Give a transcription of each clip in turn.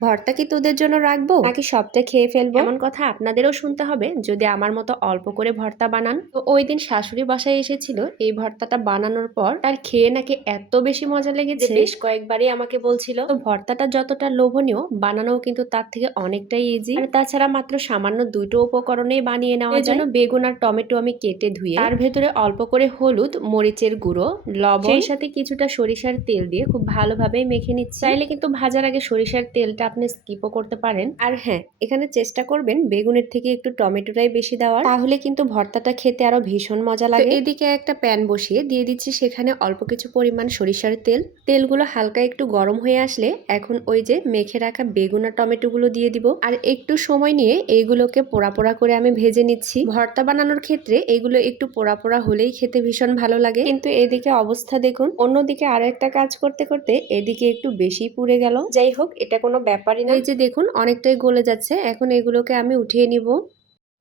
ভর্তা কি তোদের জন্য রাখবো নাকি সবটা খেয়ে ফেলবো? এমন কথা আপনাদেরও শুনতে হবে যদি আমার মতো অল্প করে ভর্তা বানান। তো ওই দিন শাশুড়ি বাসায় এসেছিল, এই ভর্তাটা বানানোর পর তার খেয়ে নাকি এত বেশি মজা লেগেছে বেশ কয়েকবারই আমাকে বলছিল। তো ভর্তাটা যতটা লোভনীয়, বানানো কিন্তু তার থেকে অনেকটাই ইজি। আর তাছাড়া মাত্র সামান্য দুটো উপকরণেই বানিয়ে নেওয়া যায়। এই জন্য বেগুন আর টমেটো আমি কেটে ধুয়ে তার ভেতরে অল্প করে হলুদ, মরিচের গুঁড়ো, লবণ, সেই সাথে কিছুটা সরিষার তেল দিয়ে খুব ভালোভাবে মেখে নিচ্ছি। চাইলে কিন্তু ভাজার আগে সরিষার তেলটা আপনি স্কিপও করতে পারেন। আর হ্যাঁ, এখানে চেষ্টা করবেন বেগুনের থেকে একটু টমেটোটাই বেশি দেওয়ার, তাহলে কিন্তু ভর্তাটা খেতে আরো ভীষণ মজা লাগে। এদিকে একটা প্যান বসিয়ে দিয়ে দিচ্ছি সেখানে অল্প কিছু পরিমাণ সরিষার তেল। তেলগুলো হালকা একটু গরম হয়ে আসলে এখন ওই যে মেখে রাখা বেগুন আর টমেটো গুলো দিয়ে দিব। আর একটু সময় নিয়ে এইগুলোকে পোড়া পোড়া করে আমি ভেজে নিচ্ছি। ভর্তা বানানোর ক্ষেত্রে এগুলো একটু পোড়া পোড়া হলেই খেতে ভীষণ ভালো লাগে। কিন্তু এদিকে অবস্থা দেখুন, অন্যদিকে আরো একটা কাজ করতে করতে এদিকে একটু বেশি পুড়ে গেল। যাই হোক, এটা কোনো ব্যাপারই না। এই যে দেখুন অনেকটাই গলে যাচ্ছে, এখন এগুলোকে আমি উঠিয়ে নিব।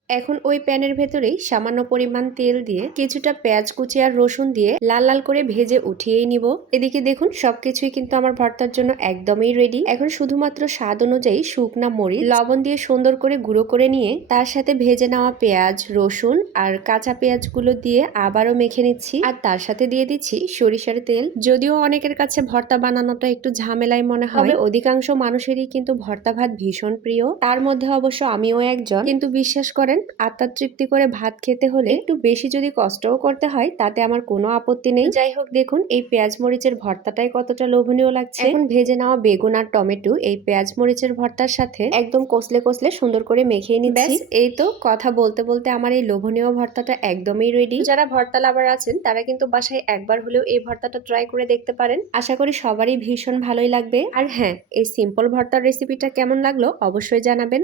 এখন ওই প্যানের ভেতরেই সামান্য পরিমাণ তেল দিয়ে কিছুটা পেঁয়াজ কুচি আর রসুন দিয়ে লাল লাল করে ভেজে উঠিয়েই নিব। এদিকে দেখুন সবকিছুই কিন্তু আমার ভর্তার জন্য একদমই রেডি। এখন শুধুমাত্র স্বাদ অনুযায়ী শুকনা মরিচ, লবণ দিয়ে সুন্দর করে গুঁড়ো করে নিয়ে তার সাথে ভেজে নেওয়া পেঁয়াজ, রসুন আর কাঁচা পেঁয়াজগুলো দিয়ে আবারও মেখে নিচ্ছি। আর তার সাথে দিয়ে দিচ্ছি সরিষার তেল। যদিও অনেকের কাছে ভর্তা বানানোটা একটু ঝামেলাই মনে হয়, তবে অধিকাংশ মানুষেরই কিন্তু ভর্তা ভাত ভীষণ প্রিয়, তার মধ্যে অবশ্য আমিও একজন। কিন্তু বিশ্বাস করেন, আত্মার তৃপ্তি করে ভাত খেতে হলে একটু বেশি যদি কষ্টও করতে হয় তাতে আমার কোনো আপত্তি নেই। যাই হোক, দেখুন এই পেঁয়াজ মরিচের ভর্তাটাই কতটা লোভনীয় লাগছে। এখন ভেজে নেওয়া বেগুন আর টমেটো এই পেঁয়াজ মরিচের ভর্তার সাথে একদম কষলে কষলে সুন্দর করে মেখে নিচ্ছি। এই তো কথা বলতে বলতে আমার এই লোভনীয় ভর্তাটা একদমই রেডি। যারা ভর্তা লাভার আছেন তারা কিন্তু বাসায় একবার হলেও এই ভর্তাটা ট্রাই করে দেখতে পারেন। আশা করি সবারই ভীষণ ভালোই লাগবে। আর হ্যাঁ, এই সিম্পল ভর্তার রেসিপিটা কেমন লাগলো অবশ্যই জানাবেন।